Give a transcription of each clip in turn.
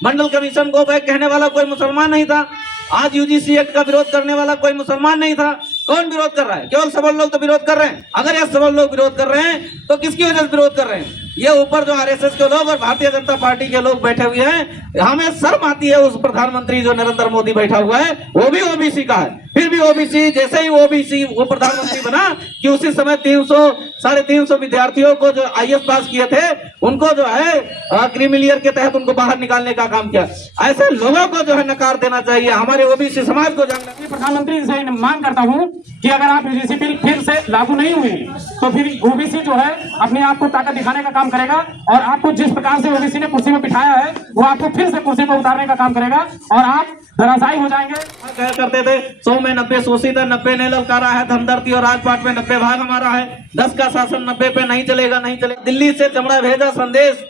मंडल commission go back कहने वाला कोई मुसलमान नहीं था। आज यूजीसी एक्ट का विरोध करने वाला कोई मुसलमान नहीं था। कौन विरोध कर रहा है? केवल सबल लोग तो विरोध कर रहे हैं। अगर ये सबल लोग विरोध कर रहे हैं तो किसकी वजह से विरोध कर रहे हैं? ये ऊपर जो आरएसएस के लोग और भारतीय जनता पार्टी के लोग बैठे हुए हैं। हमें शर्म आती है उस प्रधानमंत्री जो नरेंद्र मोदी बैठा हुआ है, वो भी ओबीसी का है। फिर भी ओबीसी, जैसे ही ओबीसी वो प्रधानमंत्री बना कि उसी समय 300-350 विद्यार्थियों को जो आईएएस पास किए थे उनको जो है क्रीमिलियर के तहत उनको बाहर निकालने का काम किया। ऐसे लोगों को जो है नकार देना चाहिए। हमारे ओबीसी समाज को जानना। प्रधानमंत्री से मांग करता हूं कि अगर आप यूजीसी बिल फिर से लागू नहीं हुई तो फिर ओबीसी जो है अपने आप को ताकत दिखाने का काम करेगा और आपको जिस प्रकार से ओबीसी ने कुर्सी में बिठाया है वो आपको फिर से कुर्सी पर उतारने का काम करेगा और आप धराशायी हो जाएंगे। कह करते थे 100 में 90 शोषित है, 90 ने ललकारा है, धमधरती और राजपाट में 90 भाग हमारा है, 10 का शासन 90 पे नहीं चलेगा, नहीं चलेगा। दिल्ली से चमड़ा भेजा संदेश,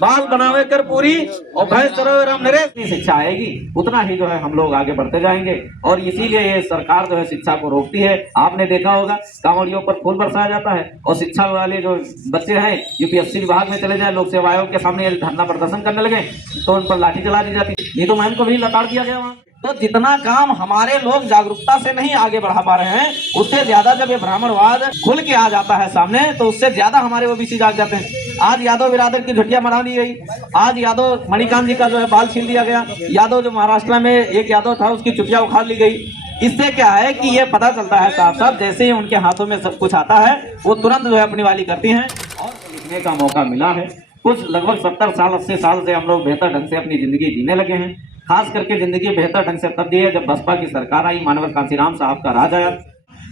बाल बनावे कर पूरी और भैंस चरावे राम नरेश। शिक्षा आएगी उतना ही जो है हम लोग आगे बढ़ते जाएंगे और इसीलिए ये सरकार जो है शिक्षा को रोकती है। आपने देखा होगा कांवड़ियों पर फूल बरसाया जाता है और शिक्षा वाले जो बच्चे हैं यूपीएससी विभाग में चले जाए, लोक सेवा आयोग के सामने धरना प्रदर्शन करने लगे तो उन पर लाठी चला दी जाती। नहीं तो मैम को भी लताड़ दिया गया वहाँ। तो जितना काम हमारे लोग जागरूकता से नहीं आगे बढ़ा पा रहे हैं, उससे ज्यादा जब ये ब्राह्मणवाद खुल के आ जाता है सामने तो उससे ज्यादा हमारे ओबीसी जाग जाते हैं। आज यादव बिरादर की झुटिया मना दी गई, आज यादव मणिकांत जी का जो है बाल छील दिया गया, यादव जो महाराष्ट्र में एक यादव था उसकी चुटिया उखाड़ ली गई। इससे क्या है कि ये पता चलता है साफ साफ जैसे ही उनके हाथों में सब कुछ आता है वो तुरंत जो है अपनी वाली करती हैं। और लिखने का मौका मिला है, कुछ लगभग 70 साल 80 साल से हम लोग बेहतर ढंग से अपनी जिंदगी जीने लगे हैं। खास करके जिंदगी बेहतर ढंग से तब दी है जब बसपा की सरकार आई, मानवर कांसीराम साहब का राज आया।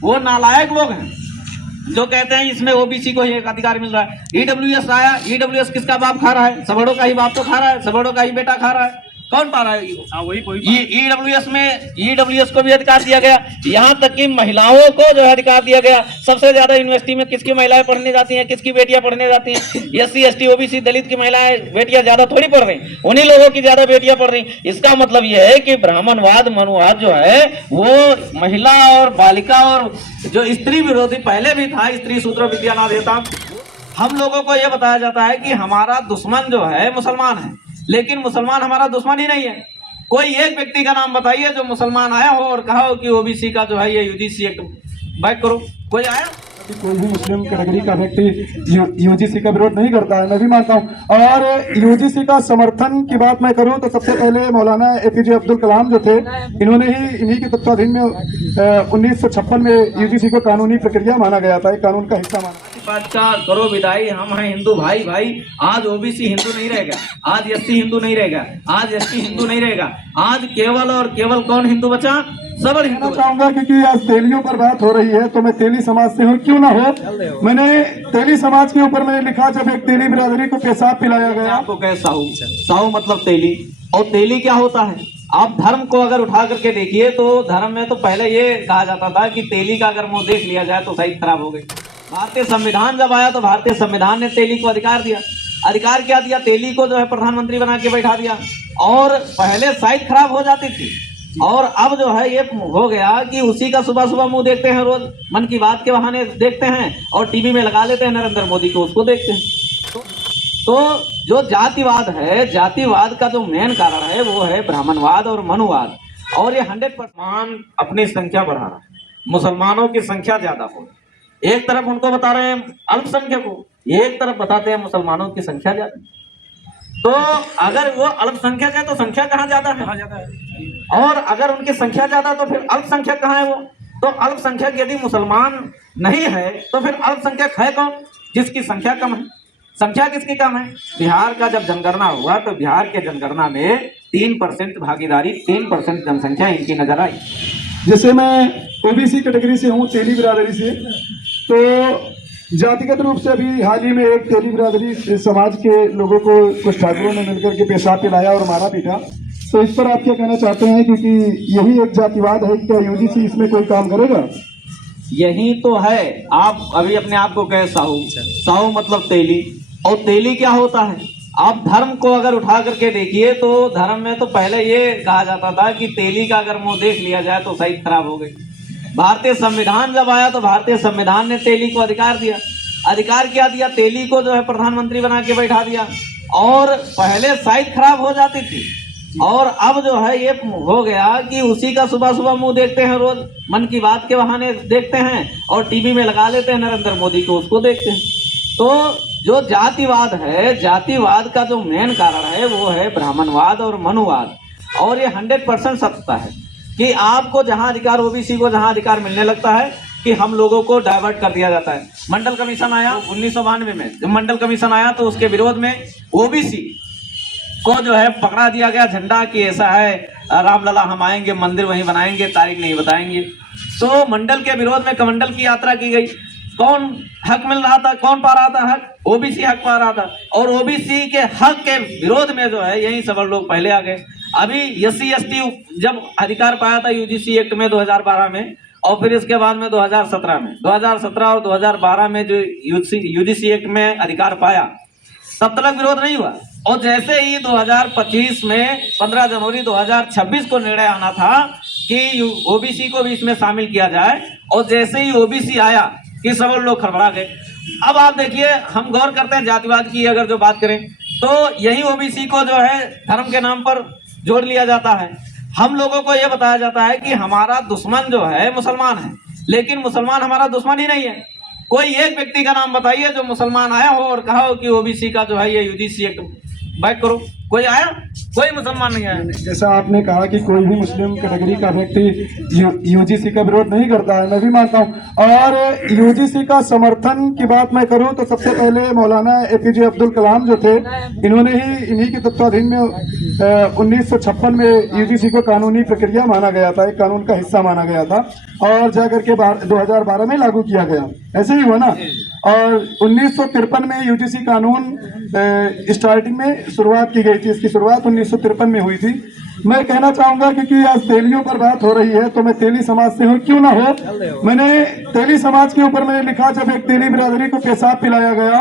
वो नालायक लोग हैं जो कहते हैं इसमें ओबीसी को ही एक अधिकार मिल रहा है। ईडब्ल्यूएस आया, ईडब्ल्यूएस किसका बाप खा रहा है? सबड़ों का ही बाप तो खा रहा है, सबड़ों का ही बेटा खा रहा है। कौन पा रहा है? ईडब्ल्यूएस को भी अधिकार दिया गया, यहाँ तक कि महिलाओं को जो है अधिकार दिया गया। सबसे ज्यादा यूनिवर्सिटी में किसकी महिलाएं पढ़ने जाती हैं, किसकी बेटियां पढ़ने जाती हैं? एससी एसटी ओबीसी दलित की महिलाएं बेटियां ज्यादा थोड़ी पढ़ रही, उन्हीं लोगों की ज्यादा बेटियां पढ़ रही। इसका मतलब यह है कि ब्राह्मणवाद मनुवाद जो है वो महिला और बालिका और जो स्त्री विरोधी पहले भी था, स्त्री सूत्र विद्या ना देता। हम लोगों को यह बताया जाता है कि हमारा दुश्मन जो है मुसलमान है, लेकिन मुसलमान हमारा दुश्मन ही नहीं है। कोई एक व्यक्ति का नाम बताइए जो मुसलमान आया हो और कहा हो कि ओबीसी का जो है ये यूजीसी एक्ट बैक करो। कोई आया? कोई भी मुस्लिम कैटेगरी का व्यक्ति यूजीसी का विरोध नहीं करता है, मैं भी मानता हूँ। और यूजीसी का समर्थन की बात मैं करूँ तो सबसे पहले मौलाना एपीजे अब्दुल कलाम जो थे, इन्होंने ही इन्हीं के तत्वाधीन में 1956 में यूजीसी को कानूनी प्रक्रिया माना गया था, एक कानून का हिस्सा माना। बादशाह करो विदाई, हम हैं हिंदू भाई भाई। आज ओबीसी हिंदू नहीं रहेगा, आज एससी हिंदू नहीं रहेगा, आज एसटी हिंदू नहीं रहेगा। आज केवल और केवल कौन हिंदू बचा? सबल हिंदू। चाहूंगा क्योंकि आज तेलियों पर बात हो रही है तो मैं तेली समाज से हूँ, क्यों ना हो। मैंने तेली समाज के ऊपर मैंने लिखा, जब एक तेली बिरादरी को पेशाब पिलाया गया। आपको कहे साहू, साहू मतलब तेली। और तेली क्या होता है? आप धर्म को अगर उठा करके देखिए तो धर्म में तो पहले ये कहा जाता था कि तेली का अगर मुंह देख लिया जाए तो सही खराब हो गई। भारतीय संविधान जब आया तो भारतीय संविधान ने तेली को अधिकार दिया। अधिकार क्या दिया? तेली को जो है प्रधानमंत्री बना के बैठा दिया। और पहले साइट खराब हो जाती थी और अब जो है ये हो गया कि उसी का सुबह सुबह मुंह देखते हैं, रोज मन की बात के बहाने देखते हैं और टीवी में लगा लेते हैं नरेंद्र मोदी को, उसको देखते हैं। तो जो जातिवाद है, जातिवाद का जो मेन कारण है वो है ब्राह्मणवाद और मनुवाद। और ये 100% अपनी संख्या बढ़ा रहा है, मुसलमानों की संख्या ज्यादा हो। एक तरफ उनको बता रहे हैं अल्पसंख्यक को, एक तरफ बताते हैं मुसलमानों की संख्या ज्यादा। तो अगर वो अल्पसंख्यक है तो संख्या कहाँ ज्यादा है? और अगर उनकी संख्या ज्यादा तो फिर अल्पसंख्यक कहाँ है वो? तो अल्पसंख्यक यदि मुसलमान नहीं है तो फिर अल्पसंख्यक है कौन? जिसकी संख्या कम है। संख्या किसकी कम है? बिहार का जब जनगणना हुआ तो बिहार के जनगणना में 3% भागीदारी, 3% जनसंख्या इनकी नजर आई। जैसे मैं ओबीसी कैटेगरी से हूँ, तेली बिरादरी से, तो जातिगत रूप से अभी हाल ही में एक तेली बिरादरी समाज के लोगों को कुछ ठाकुरों ने मिलकर के पेशाब पिलाया और मारा पीटा। तो इस पर आप क्या कहना चाहते हैं? क्योंकि यही एक जातिवाद है, क्या यूजीसी इसमें कोई काम करेगा? यही तो है। आप अभी अपने आप को कहे साहू, साहू मतलब तेली। और तेली क्या होता है? आप धर्म को अगर उठा करके देखिए तो धर्म में तो पहले ये कहा जाता था कि तेली का अगर मुंह देख लिया जाए तो सही खराब हो गई। भारतीय संविधान जब आया तो भारतीय संविधान ने तेली को अधिकार दिया। अधिकार क्या दिया? तेली को जो है प्रधानमंत्री बना के बैठा दिया। और पहले साइज खराब हो जाती थी, और अब जो है ये हो गया कि उसी का सुबह सुबह मुंह देखते हैं, रोज मन की बात के बहाने देखते हैं और टीवी में लगा लेते हैं नरेंद्र मोदी को, उसको देखते हैं। तो जो जातिवाद है, जातिवाद का जो मेन कारण है वो है ब्राह्मणवाद और मनुवाद, और ये 100% सत्य है कि आपको जहां अधिकार, ओबीसी को जहां अधिकार मिलने लगता है कि हम लोगों को डाइवर्ट कर दिया जाता है। मंडल कमीशन आया 1992 में, जब मंडल कमीशन आया तो उसके विरोध में ओबीसी को जो है पकड़ा दिया गया झंडा कि ऐसा है रामलला हम आएंगे, मंदिर वहीं बनाएंगे, तारीख नहीं बताएंगे। तो मंडल के विरोध में कमंडल की यात्रा की गई। कौन हक मिल रहा था, कौन पा रहा था हक? ओबीसी हक पा रहा था, और ओबीसी के हक के विरोध में जो है यही सब लोग पहले आ गए। अभी SC ST जब अधिकार पाया था यूजीसी एक्ट में 2012 में, और फिर इसके बाद में 2017 में, 2017 और 2012 में जो यूजीसी एक्ट में अधिकार पाया, तब तक विरोध नहीं हुआ। और जैसे ही 2025 में 15 जनवरी 2026 को निर्णय आना था कि ओबीसी को भी इसमें शामिल किया जाए, और जैसे ही ओबीसी आया कि सब लोग खड़बड़ा गए। अब आप देखिए, हम गौर करते हैं जातिवाद की अगर जो बात करें तो यही ओबीसी को जो है धर्म के नाम पर जोड़ लिया जाता है। हम लोगों को यह बताया जाता है कि हमारा दुश्मन जो है मुसलमान है, लेकिन मुसलमान हमारा दुश्मन ही नहीं है। कोई एक व्यक्ति का नाम बताइए जो मुसलमान आया हो और कहा हो कि ओबीसी का जो है ये यूजीसी एक्ट बैक करो। कोई आया? कोई मुसलमान नहीं आया। जैसा आपने कहा कि कोई भी मुस्लिम कैटेगरी का व्यक्ति यूजीसी का विरोध नहीं करता है, मैं भी मानता हूँ। और यूजीसी का समर्थन की बात मैं करूँ तो सबसे पहले मौलाना APJ अब्दुल कलाम जो थे, इन्होंने ही, इन्हीं के तत्वाधीन में 1956 में यूजीसी को कानूनी प्रक्रिया माना गया था, एक कानून का हिस्सा माना गया था, और जाकर के 2012 में लागू किया गया। ऐसे ही हुआ ना। और 1953 में यूजीसी कानून स्टार्टिंग में शुरुआत की गई थी, इसकी शुरुआत 1953 में हुई थी। मैं कहना चाहूंगा क्योंकि आज तेलियों पर बात हो रही है तो मैं तेली समाज से हूँ, क्यों ना हो। मैंने तेली समाज के ऊपर मैंने लिखा, जब एक तेली बिरादरी को पेशाब पिलाया गया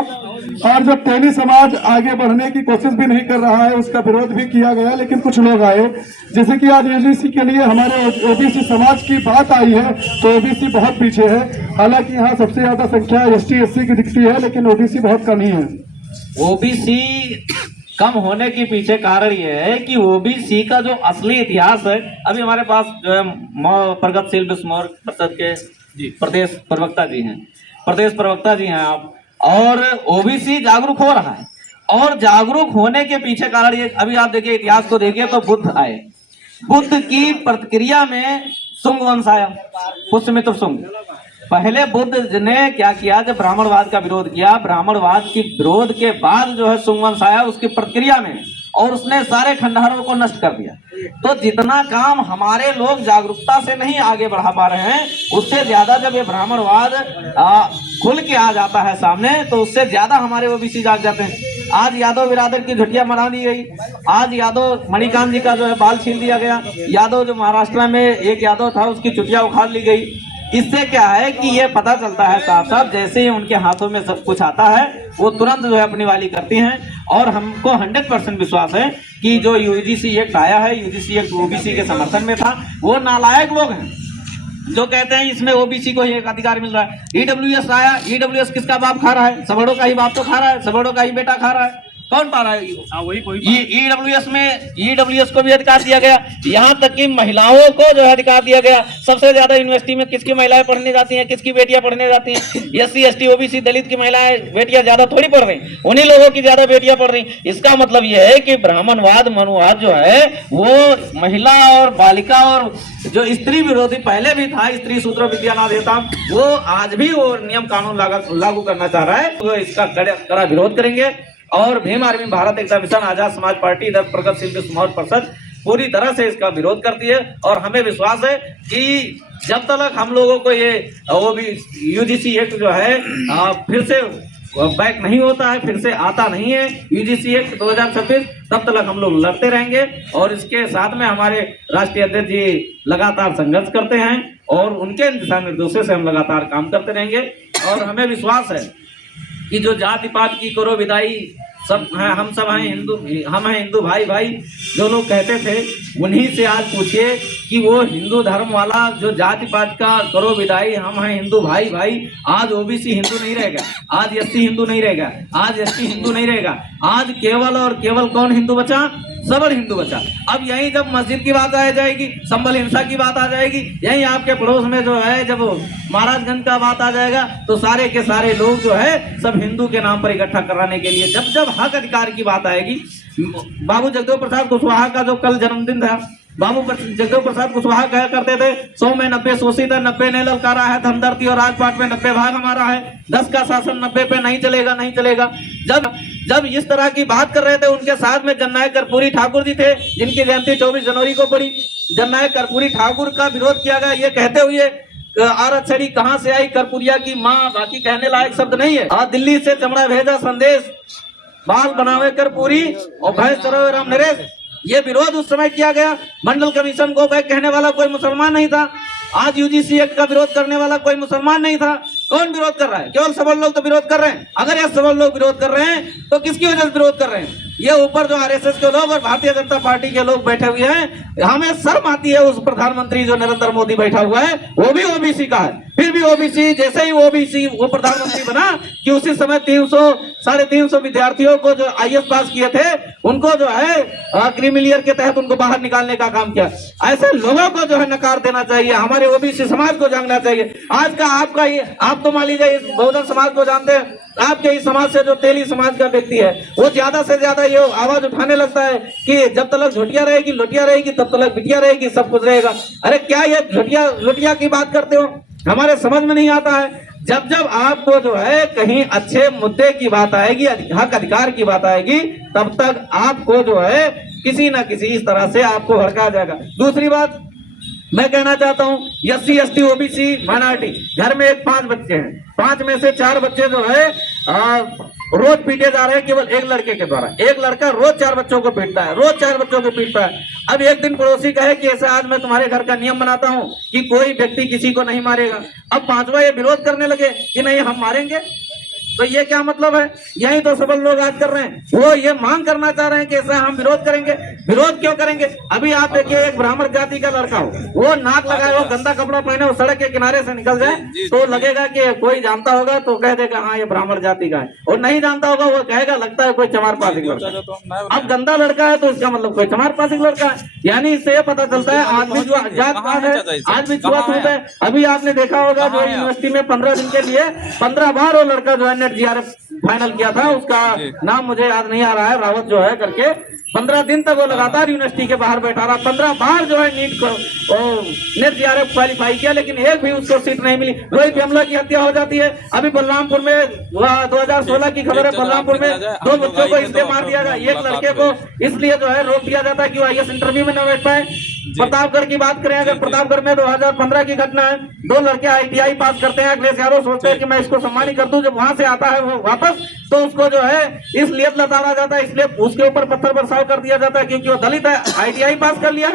और जब तेली समाज आगे बढ़ने की कोशिश भी नहीं कर रहा है, उसका विरोध भी किया गया, लेकिन कुछ लोग आए, जैसे कि आज यूजीसी के लिए हमारे ओबीसी समाज की बात आई है तो ओबीसी बहुत पीछे है। हालांकि यहाँ सबसे ज्यादा संख्या ST SC की दिखती है, लेकिन ओबीसी बहुत कम ही है। ओबीसी कम होने के पीछे कारण यह है कि ओबीसी का जो असली इतिहास है, अभी हमारे पास जो है प्रगतिशील विश्व मौर्य परिषद के प्रदेश प्रवक्ता जी हैं आप, और ओबीसी जागरूक हो रहा है। और जागरूक होने के पीछे कारण ये, अभी आप देखिए इतिहास को देखिए तो बुद्ध आए, बुद्ध की प्रतिक्रिया में शुंग वंश आया, पुष्यमित्र शुंग। पहले बुद्ध ने क्या किया, जब ब्राह्मणवाद का विरोध किया, ब्राह्मणवाद के विरोध के बाद जो है शुंग वंश आया उसकी प्रतिक्रिया में, और उसने सारे खंडहरों को नष्ट कर दिया। तो जितना काम हमारे लोग जागरूकता से नहीं आगे बढ़ा पा रहे हैं, उससे ज्यादा जब ये ब्राह्मणवाद खुल के आ जाता है सामने, तो उससे ज्यादा हमारे ओबीसी जाग जाते हैं। आज यादव बिरादर की झुटिया मना दी गई, आज यादव मणिकांत जी का जो है बाल छील दिया गया, यादव जो महाराष्ट्र में एक यादव था उसकी चुटिया उखाड़ ली गई। इससे क्या है कि ये पता चलता है साफ साफ, जैसे ही उनके हाथों में सब कुछ आता है वो तुरंत जो है अपनी वाली करती हैं। और हमको 100% विश्वास है कि जो यूजीसी एक्ट आया है, यूजीसी एक्ट ओबीसी के समर्थन में था, वो नालायक लोग हैं जो कहते हैं इसमें ओबीसी को ही एक अधिकार मिल रहा है। ईडब्ल्यूएस आया, ईडब्ल्यूएस किसका बाप खा रहा है? सबड़ों का ही बाप तो खा रहा है, सबड़ों का ही बेटा खा रहा है। कौन पा रहा है? वही ईडब्ल्यूएस में ईडब्ल्यूएस को भी अधिकार दिया गया, यहाँ तक कि महिलाओं को जो है अधिकार दिया गया। सबसे ज्यादा यूनिवर्सिटी में किसकी महिलाएं पढ़ने जाती हैं, किसकी बेटियां पढ़ने जाती हैं? SC ST OBC दलित की महिलाएं बेटियां ज्यादा थोड़ी पढ़ रही, उन्हीं लोगों की ज्यादा बेटियां पढ़ रही। इसका मतलब यह है कि ब्राह्मणवाद मनुवाद जो है वो महिला और बालिका और जो स्त्री विरोधी पहले भी था, स्त्री सूत्र विद्या ना देता, वो आज भी वो नियम कानून लागू करना चाह रहा है। तो इसका कड़ा विरोध करेंगे। और भीम आर्मी भारत एकता मिशन, आजाद समाज पार्टी, इधर प्रगतिशील विश्व मौर्य परिषद पूरी तरह से इसका विरोध करती है। और हमें विश्वास है कि जब तक हम लोगों को ये वो भी यूजीसी एक्ट जो है फिर से बैक नहीं होता है, फिर से आता नहीं है यूजीसी एक्ट 2026, तब तक हम लोग लड़ते रहेंगे। और इसके साथ में हमारे राष्ट्रीय अध्यक्ष जी लगातार संघर्ष करते हैं और उनके दिशा निर्देशों से हम लगातार काम करते रहेंगे। और हमें विश्वास है कि जो जाति पात की करो विदाई, सब हैं, हम सब हैं हिंदू, हम हैं हिंदू भाई भाई जो लोग कहते थे, उन्हीं से आज पूछिए कि वो हिंदू धर्म वाला जो जाति पात का करो विदाई, हम हैं हिंदू भाई भाई। आज ओबीसी हिंदू नहीं रहेगा, आज एससी हिंदू नहीं रहेगा, आज एसटी हिंदू नहीं रहेगा, आज केवल और केवल कौन हिंदू बचा? सबल हिंदू बचा। अब यहीं जब मस्जिद की बात आ जाएगी, संबल हिंसा की बात आ जाएगी, यहीं आपके पड़ोस में जो है जब महाराजगंज का बात आ जाएगा, तो सारे के सारे लोग जो है सब हिंदू के नाम पर इकट्ठा कराने के लिए, जब जब हक अधिकार की बात आएगी। बाबू जगदेव प्रसाद कुशवाहा का जो कल जन्मदिन था, बाबू जगदेव प्रसाद कुशवाहा कहा करते थे 100 में 90 शोषित है, 90 ने ललकारा है धमदर्ती और राजपाट में 90 भाग हमारा है, 10 का शासन 90 पे नहीं चलेगा, नहीं चलेगा। जब इस तरह की बात कर रहे थे, उनके साथ में जननायक कर्पूरी ठाकुर जी थे, जिनकी जयंती 24 जनवरी को पड़ी। जननायक कर्पूरी ठाकुर का विरोध किया गया ये कहते हुए आरक्षणी कहां से आई कर्पूरिया की माँ, बाकी कहने लायक शब्द नहीं है। आज दिल्ली से चमड़ा भेजा संदेश, बाल बनावे कर्पूरी और भैंस चरावे राम नरेश, ये विरोध उस समय किया गया। मंडल कमीशन को बैक कहने वाला कोई मुसलमान नहीं था। आज यूजीसी एक्ट का विरोध करने वाला कोई मुसलमान नहीं था। कौन विरोध कर रहा है? केवल सबल लोग तो विरोध कर रहे हैं। अगर ये सबल लोग विरोध कर रहे हैं तो किसकी वजह से विरोध कर रहे हैं? ये ऊपर जो आरएसएस के लोग और भारतीय जनता पार्टी के लोग बैठे हुए हैं। हमें शर्म आती है उस प्रधानमंत्री जो नरेंद्र मोदी बैठा हुआ है, वो भी ओबीसी का है, फिर भी ओबीसी जैसे ही ओबीसी वो प्रधानमंत्री बना कि उसी समय 300-350 विद्यार्थियों को जो आईएएस पास किए थे, उनको जो है क्रीमिलियर के तहत उनको बाहर निकालने का काम किया। ऐसे लोगों को जो है नकार देना चाहिए, हमारे ओबीसी समाज को जागना चाहिए। आज का आपका ये, आप तो मान लीजिए इस बहुजन समाज को जानते हैं, आपके इस समाज से जो तेली समाज का व्यक्ति है वो ज्यादा से ज्यादा ये आवाज उठाने लगता है कि जब तक झोटिया रहेगी, लोटिया रहेगी, तब तक बिटिया रहेगी, सब कुछ रहेगा। अरे क्या ये झोटिया लोटिया की बात करते हो? हमारे समझ में नहीं आता है। जब जब आपको जो है कहीं अच्छे मुद्दे की बात आएगी, हक अधिकार की बात आएगी, तब तक आपको जो है किसी ना किसी इस तरह से आपको भड़काया जाएगा। दूसरी बात मैं कहना चाहता हूँ, एससी एसटी ओबीसी माइनॉरिटी, घर में 5 बच्चे हैं, 5 में से 4 बच्चे जो है रोज पीटे जा रहे हैं केवल एक लड़के के द्वारा। एक लड़का रोज 4 बच्चों को पीटता है, रोज 4 बच्चों को पीटता है। अब एक दिन पड़ोसी कहे कि ऐसा आज मैं तुम्हारे घर का नियम बनाता हूँ कि कोई व्यक्ति किसी को नहीं मारेगा। अब 5वां ये विरोध करने लगे कि नहीं हम मारेंगे, तो ये क्या मतलब है? यही तो सबल लोग आज कर रहे हैं। वो ये मांग करना चाह रहे हैं कि ऐसा हम विरोध करेंगे। विरोध क्यों करेंगे? अभी आप देखिए, एक ब्राह्मण जाति का लड़का हो, वो नाक लगाए हो, गंदा कपड़ा पहने हो, सड़क के किनारे से निकल जाए तो लगेगा कि कोई जानता होगा तो कह देगा हाँ ये ब्राह्मण जाति का है, और नहीं जानता होगा वो कहेगा लगता है कोई चमार पासिक लड़का। अब गंदा लड़का है तो इसका मतलब कोई चमार पासिक लड़का है। यानी इससे पता चलता है आदमी जो जात पात है, आज भी छुआछूत है। अभी आपने देखा होगा जो यूनिवर्सिटी में 15 दिन के लिए 15 बार वो लड़का जो है जीआरएफ फाइनल किया था, उसका नाम मुझे याद नहीं आ रहा है, रावत जो है करके, 15 दिन तक वो लगातार यूनिवर्सिटी के बाहर बैठा रहा। 15 बार जो है नेट जीआरएफ क्वालिफाई किया, लेकिन एक भी उसको सीट नहीं मिली। रोहित वेमुला की हत्या हो जाती है। अभी बलरामपुर में 2016 की खबर है, बलरामपुर में 2 बच्चों को इसलिए मार दिया गया, एक लड़के को इसलिए जो है रोक दिया जाता है कि वो आईएएस इंटरव्यू में न बैठ पाए। प्रतापगढ़ की बात करें, अगर प्रतापगढ़ में 2015 की घटना है, 2 लड़के आईटीआई पास करते हैं। अखिलेश यादव सोचते हैं कि मैं इसको सम्मानित कर दूं, जब वहां से आता है वो वापस तो उसको जो है इसलिए लताड़ा जाता है, इसलिए उसके ऊपर पत्थर बरसाव कर दिया जाता है क्योंकि वो दलित है, आईटीआई पास कर लिया।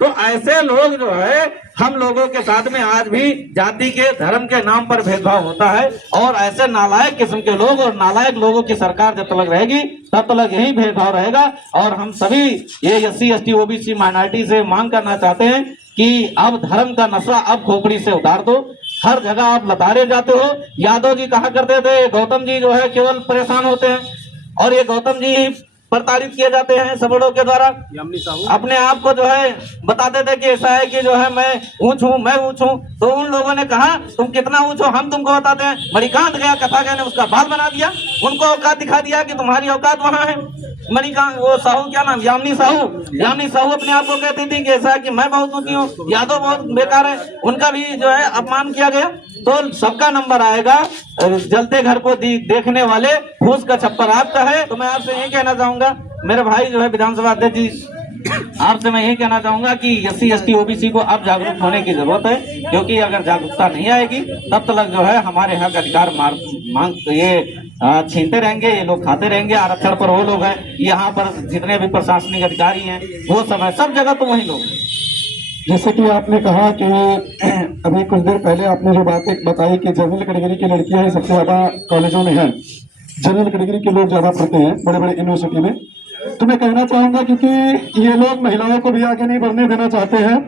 तो ऐसे लोग जो है हम लोगों के साथ में आज भी जाति के धर्म के नाम पर भेदभाव होता है, और ऐसे नालायक किस्म के लोग और नालायक लोगों की सरकार जब तक रहेगी तब तक यही भेदभाव रहेगा। और हम सभी ये एससी एसटी ओबीसी माइनॉरिटी से मांग करना चाहते हैं कि अब धर्म का नशा अब खोपड़ी से उतार दो। हर जगह आप लताड़े जाते हो। यादव जी कहा करते थे गौतम जी जो है केवल परेशान होते हैं, और ये गौतम जी ही प्रताड़ित किए जाते हैं सबलों के द्वारा। अपने आप को जो है बताते थे कि ऐसा है कि जो है मैं ऊंच हूँ, मैं ऊंच हूँ। तो उन लोगों ने कहा तुम कितना ऊंच हो हम तुमको बताते हैं। मणिकांत गया कथा कहने, उसका बाल बना दिया, उनको औकात दिखा दिया कि तुम्हारी औकात वहां है। मणिकांत वो साहू, क्या नाम, यामिनी साहू अपने आप को कहती थी कि ऐसा है कि मैं बहुत ऊंची हूँ, यादव बहुत बेकार है, उनका भी जो है अपमान किया गया। तो सबका नंबर आएगा, जलते घर को देखने वाले फूस का छप्पर आपका है। तो मैं आपसे यही कहना चाहूंगा, मेरे भाई जो है विधानसभा अध्यक्ष जी, आपसे मैं यही कहना चाहूंगा कि एससी एसटी ओबीसी को अब जागरूक होने की जरूरत है, क्योंकि अगर जागरूकता नहीं आएगी तब तक जो है हमारे हक अधिकार मांग ये छीनते रहेंगे, ये लोग खाते रहेंगे। आरक्षण पर वो लोग हैं, यहाँ पर जितने भी प्रशासनिक अधिकारी हैं वो सब है, सब जगह तो वही लोग। जैसे कि आपने कहा कि अभी कुछ देर पहले आपने जो बात एक बताई कि जनरल कैटेगरी की लड़कियां ही सबसे ज्यादा कॉलेजों में हैं, जनरल कैटेगरी के लोग ज्यादा पढ़ते हैं बड़े बड़े यूनिवर्सिटी में। तो मैं कहना चाहूंगा क्योंकि ये लोग महिलाओं को भी आगे नहीं बढ़ने देना चाहते हैं।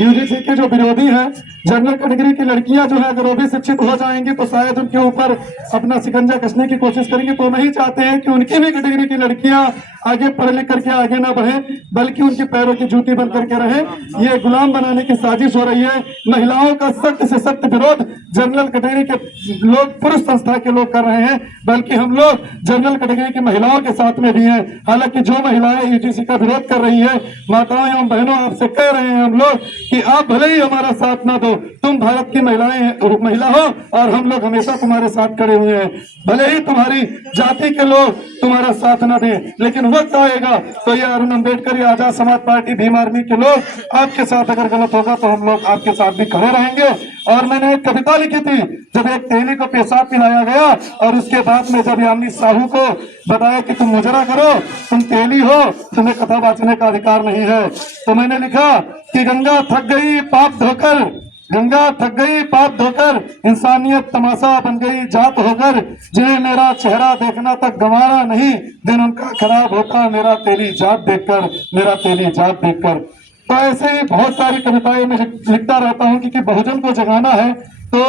यूजीसी के जो विरोधी हैं, जनरल कैटेगरी की लड़कियां जो है अगर वो भी शिक्षित हो जाएंगी तो शायद उनके ऊपर अपना शिकंजा कसने की कोशिश करेंगे। तो नहीं चाहते हैं कि उनकी भी कैटेगरी की लड़कियां आगे पढ़ लिख करके आगे ना बढ़े, बल्कि उनके पैरों की जूती बन करके रहे। ये गुलाम बनाने की साजिश हो रही है। महिलाओं का सख्त से सख्त विरोध जनरल कैटेगरी के लोग, पुरुष संस्था के लोग कर रहे हैं, बल्कि हम लोग जनरल कैटेगरी की महिलाओं के साथ में भी हैं। हालांकि जो महिलाएं यूजीसी का विरोध कर रही है, माताओं एवं बहनों, आपसे कह रहे हैं हम लोग कि आप भले ही हमारा साथ ना दो, तुम भारत की महिला हो और हम लोग हमेशा तुम्हारे साथ खड़े हुए हैं। भले ही तुम्हारी जाति के लोग तुम्हारा साथ ना दें, लेकिन वक्त आएगा तो ये अरुण अम्बेडकर या आजाद समाज पार्टी, भीम आर्मी के लोग आपके साथ अगर गलत होगा तो हम लोग आपके साथ भी खड़े रहेंगे। और मैंने एक कविता लिखी थी, जब एक तेली को पेशाब पिलाया गया और उसके बाद में जब यामिनी साहू को बताया कि तुम मुजरा करो, तुम तेली हो, तुम्हें कथा वाचने का अधिकार नहीं है, तो मैंने लिखा कि गंगा थक गई पाप धोकर, गंगा थक गई पाप धोकर, इंसानियत तमाशा बन गई जात होकर, जिन्हें मेरा चेहरा देखना तक गंवारा नहीं, दिन उनका खराब होता मेरा तेली जात देखकर, मेरा तेली जात देखकर। तो ऐसे ही बहुत सारी कविताएं मैं लिखता रहता हूँ, क्योंकि बहुजन को जगाना है। तो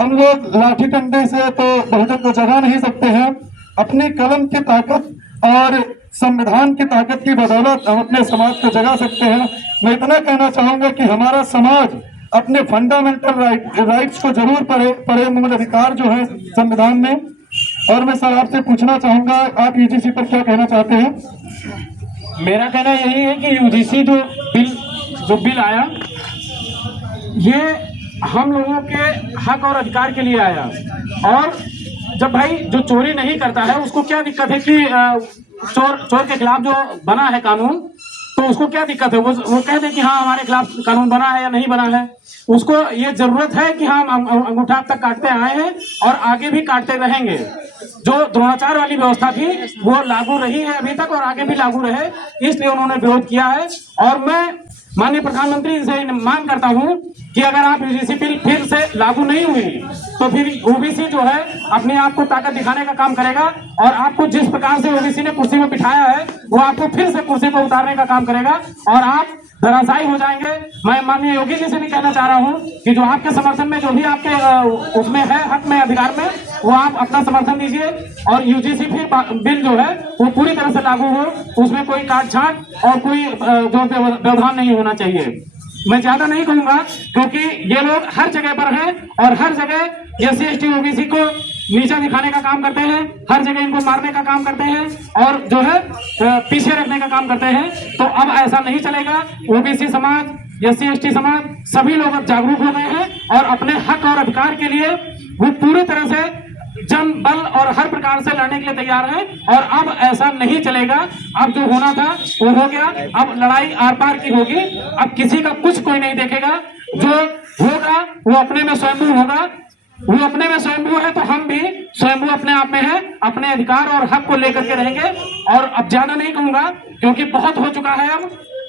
हम लोग लाठी डंडे से तो बहुजन को जगा नहीं सकते हैं, अपनी कलम की ताकत और संविधान की ताकत की बदौलत हम अपने समाज को जगा सकते हैं। मैं इतना कहना चाहूंगा कि हमारा समाज अपने फंडामेंटल राइट्स को जरूर पढ़े, मूल अधिकार जो है संविधान में। और मैं सर आपसे पूछना चाहूंगा, आप यूजीसी पर क्या कहना चाहते हैं? मेरा कहना यही है कि यूजीसी जो बिल आया, ये हम लोगों के हक और अधिकार के लिए आया। और जब भाई जो चोरी नहीं करता है उसको क्या दिक्कत है कि चोर के खिलाफ जो बना है कानून, तो उसको क्या दिक्कत है? वो कह दे कि हाँ हमारे खिलाफ कानून बना है या नहीं बना है। उसको ये जरूरत है कि हम अंगूठा अब तक काटते आए हैं और आगे भी काटते रहेंगे। जो द्रोणाचार वाली व्यवस्था थी वो लागू रही है अभी तक और आगे भी लागू रहे, इसलिए उन्होंने विरोध किया है। और मैं माननीय प्रधानमंत्री से मांग करता हूं कि अगर आप यूजीसी बिल फिर से लागू नहीं हुई तो फिर ओबीसी जो है अपने आप को ताकत दिखाने का काम करेगा और आपको जिस प्रकार से ओबीसी ने कुर्सी में बिठाया है वो आपको फिर से कुर्सी पर उतारने का काम करेगा और आप धराशायी हो जाएंगे। मैं माननीय योगी जी से भी कहना चाह रहा हूं कि जो आपके समर्थन में जो भी आपके उसमें है हक में अधिकार में, वो आप अपना समर्थन दीजिए और यूजीसी बिल जो है वो पूरी तरह से लागू हो, उसमें कोई काट छाट और कोई जो व्यवधान नहीं होना चाहिए। मैं ज्यादा नहीं कहूंगा क्योंकि ये लोग हर जगह पर हैं और हर जगह एससी एसटी ओबीसी को नीचा दिखाने का काम करते हैं, हर जगह इनको मारने का काम करते हैं और जो है पीछे रखने का काम करते हैं। तो अब ऐसा नहीं चलेगा। ओबीसी समाज, एससी एसटी समाज सभी लोग अब जागरूक हो गए हैं और अपने हक और अधिकार के लिए वो पूरी तरह से जन बल और हर प्रकार से लड़ने के लिए तैयार हैं। और अब ऐसा नहीं चलेगा। अब जो होना था वो हो गया, अब लड़ाई आर पार की होगी। अब किसी का कुछ कोई नहीं देखेगा, जो होगा वो अपने में स्वयंभू होगा। वो अपने में स्वयंभू है तो हम भी स्वयंभू अपने आप में है, अपने अधिकार और हक को लेकर के रहेंगे। और अब ज्यादा नहीं कहूंगा क्योंकि बहुत हो चुका है।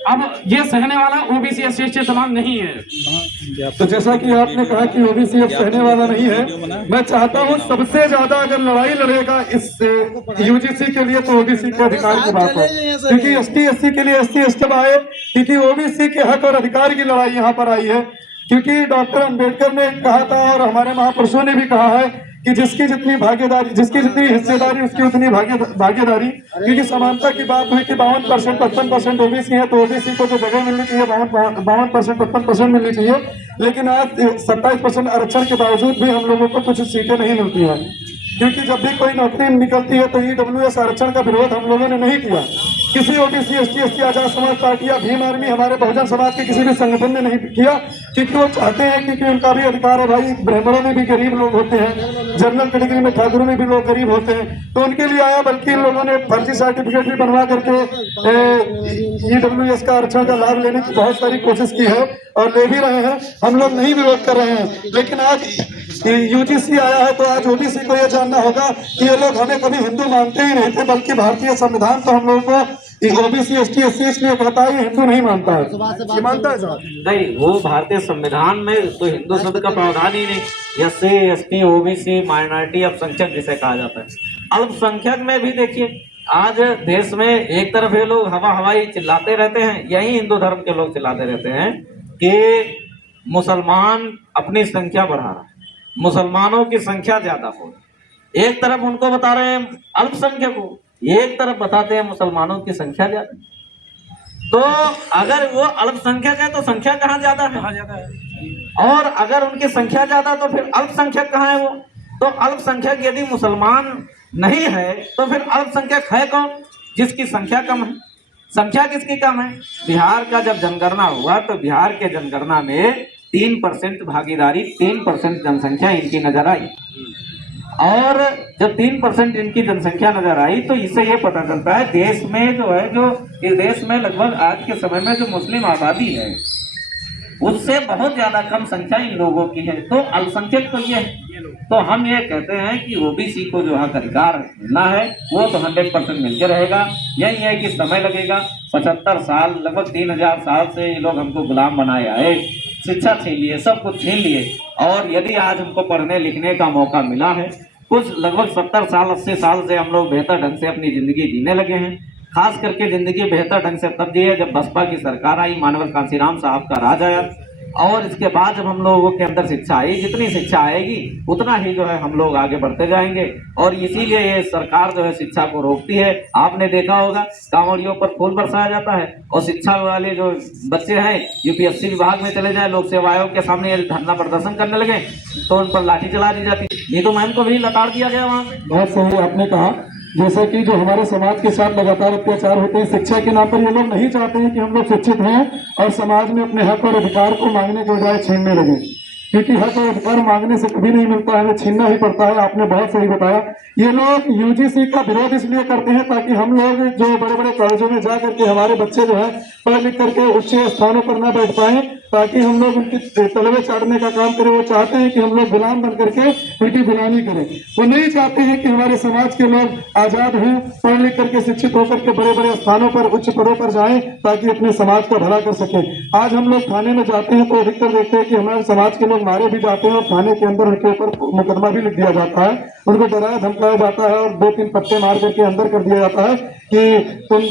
अब ये सहने वाला ओबीसी एससी एसटी समाज नहीं है। तो जैसा कि आपने कहा कि ओबीसी अब सहने वाला नहीं है, मैं चाहता हूं सबसे ज्यादा अगर लड़ाई लड़ेगा इस यूजीसी के लिए तो ओबीसी के अधिकार की बात है, क्योंकि एसटी एससी के लिए एससी एसटी आए, क्योंकि ओबीसी के हक और अधिकार की लड़ाई यहाँ पर आई है। क्योंकि डॉक्टर अंबेडकर ने कहा था और हमारे महापुरुषों ने भी कहा है कि जिसकी जितनी भागीदारी, जिसकी जितनी हिस्सेदारी उसकी उतनी भागीदारी। क्योंकि समानता की बात हुई कि 52% 55% ओबीसी है तो ओबीसी को जो जगह मिलनी चाहिए 52% 55% मिलनी चाहिए, लेकिन आज 27% आरक्षण के बावजूद भी हम लोगों को कुछ सीटें नहीं मिलती हैं। क्योंकि जब भी कोई नौकरी निकलती है तो ईडब्ल्यूएस आरक्षण का विरोध हम लोगों ने नहीं किया, किसी OBC ST ST Azad Samaj party या भीम आर्मी हमारे बहुजन समाज के किसी भी संगठन ने नहीं किया, क्योंकि वो चाहते हैं क्योंकि उनका भी अधिकार है। भाई ब्राह्मणों में भी गरीब लोग होते हैं, जनरल कैटेगरी में ठाकुरों में भी लोग गरीब होते हैं, तो उनके लिए आया। बल्कि इन लोगों ने फर्जी सर्टिफिकेट भी बनवा करके ईडब्ल्यूएस का आरक्षण का लाभ लेने की बहुत सारी कोशिश की है और ले भी रहे हैं। हम लोग नहीं विरोध कर रहे हैं, लेकिन आज यूजीसी आया है तो आज ओबीसी को यह जानना होगा कि ये लोग हमें कभी हिंदू मानते ही नहीं थे, बल्कि भारतीय संविधान तो हम लोगों को ओबीसी एसटी एससी इसलिए कहता है, हिंदू नहीं मानता है। ये मानता है साहब? नहीं, वो भारतीय संविधान में तो हिंदू शब्द का प्रावधान ही नहीं। एससी एसटी ओबीसी माइनॉरिटी अल्पसंख्यक जिसे कहा जाता है अल्पसंख्यक में भी देखिए, आज देश में एक तरफ ये लोग हवाई चिल्लाते रहते हैं, यही हिंदू धर्म के लोग चिल्लाते रहते हैं कि मुसलमान अपनी संख्या बढ़ा रहा है, मुसलमानों की संख्या ज्यादा हो रही है। एक तरफ उनको बता रहे हैं अल्पसंख्यक को, एक तरफ बताते हैं मुसलमानों की संख्या ज्यादा। तो अगर वो अल्पसंख्यक है तो संख्या कहाँ ज्यादा है, और अगर उनकी संख्या ज्यादा तो फिर अल्पसंख्यक कहाँ है वो? तो अल्पसंख्यक यदि मुसलमान नहीं है तो फिर अल्पसंख्यक है कौन? जिसकी संख्या कम है। संख्या किसकी कम है? बिहार का जब जनगणना हुआ तो बिहार के जनगणना में 3% भागीदारी, 3% जनसंख्या इनकी नजर आई, और जब 3% इनकी जनसंख्या नजर आई तो इससे ये पता चलता है देश में जो है, जो इस देश में लगभग आज के समय में जो मुस्लिम आबादी है उससे बहुत ज्यादा कम संख्या इन लोगों की है। तो अल्पसंख्यक तो ये है। तो हम ये कहते हैं कि ओबीसी को जो हक अधिकार मिलना है वो तो 100% मिलकर रहेगा। यही है कि समय लगेगा, 75 साल, लगभग 3000 साल से ये लोग हमको गुलाम बनाए आए, शिक्षा छीन लिए, सब कुछ छीन लिए, और यदि आज हमको पढ़ने लिखने का मौका मिला है, कुछ लगभग 70 साल 80 साल से हम लोग बेहतर ढंग से अपनी जिंदगी जीने लगे हैं। खास करके जिंदगी बेहतर ढंग से तब जी है जब बसपा की सरकार आई, मानवेंद्र कांशीराम साहब का राज आया, और इसके बाद जब हम लोगों के अंदर शिक्षा आई, जितनी शिक्षा आएगी उतना ही जो है हम लोग आगे बढ़ते जाएंगे, और इसीलिए ये सरकार जो है शिक्षा को रोकती है। आपने देखा होगा कांवड़ियों पर फूल बरसाया जाता है, और शिक्षा वाले जो बच्चे हैं यूपीएससी विभाग में चले जाए, लोक सेवा आयोग के सामने धरना प्रदर्शन करने लगे तो उन पर लाठी चला दी जाती। नीतू मैम को भी लताड़ दिया गया वहाँ पे। बहुत सही आपने कहा। जैसा कि जो हमारे समाज के साथ लगातार अत्याचार होते हैं, शिक्षा के नाम पर ये लोग नहीं चाहते हैं कि हम लोग शिक्षित हों और समाज में अपने हक और अधिकार को मांगने के बजाय छीनने लगे, क्योंकि हक और अधिकार मांगने से कभी नहीं मिलता है, हमें छीनना ही पड़ता है। आपने बहुत सही बताया। ये लोग यूजीसी का विरोध इसलिए करते हैं ताकि हम लोग जो बड़े बड़े कॉलेजों में जा करके हमारे बच्चे जो है पढ़ लिख करके उच्च स्थानों पर न बैठ पाए, ताकि हम लोग उनकी तलवे चाटने का काम करें। वो चाहते हैं कि हम लोग गुलाम बन करके उनकी गुलामी करें। वो नहीं चाहते हैं कि हमारे समाज के लोग आजाद हों, पढ़ लिख करके शिक्षित होकर के बड़े बड़े स्थानों पर, उच्च पदों पर जाएं, ताकि अपने समाज का भला कर सकें। आज हम लोग थाने में जाते हैं तो अधिकतर देखते हैं कि हमारे समाज के लोग मारे भी जाते हैं, और थाने के अंदर उनके ऊपर मुकदमा भी लिख दिया जाता है, उनको डराया धमकाया जाता है, और 2-3 पत्ते मार करके अंदर कर दिया जाता है कि तुम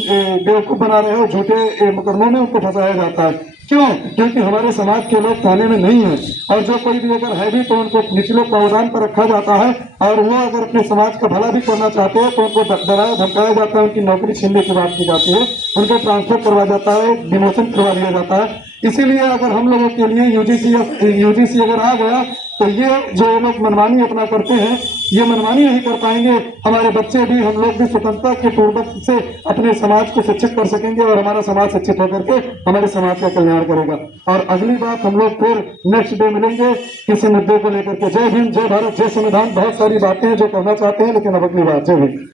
बेवकूफ बना रहे हो, झूठे मुकदमों में उनको फंसाया जाता है। क्यों? क्योंकि हमारे समाज के लोग थाने में नहीं है, और जो कोई भी अगर है भी तो उनको निचले प्रावधान पर रखा जाता है, और वो अगर अपने समाज का भला भी करना चाहते हैं तो उनको डराया धमकाया जाता है, उनकी नौकरी छीनने की बात की जाती है, उनको ट्रांसफर करवा जाता है, डिमोशन करवा दिया जाता है। इसीलिए अगर हम लोगों के लिए यूजीसी अगर आ गया तो ये जो लोग मनमानी अपना करते हैं, ये मनमानी नहीं कर पाएंगे। हमारे बच्चे भी, हम लोग भी स्वतंत्रता के पूर्वक से अपने समाज को शिक्षित कर सकेंगे, और हमारा समाज शिक्षित होकर के हमारे समाज का कल्याण करेगा। और अगली बात हम लोग फिर नेक्स्ट डे मिलेंगे किसी मुद्दे को लेकर के। जय हिंद, जय भारत, जय संविधान। बहुत सारी बातें हैं जो करना चाहते हैं, लेकिन अब अगली बात। जय हिंद।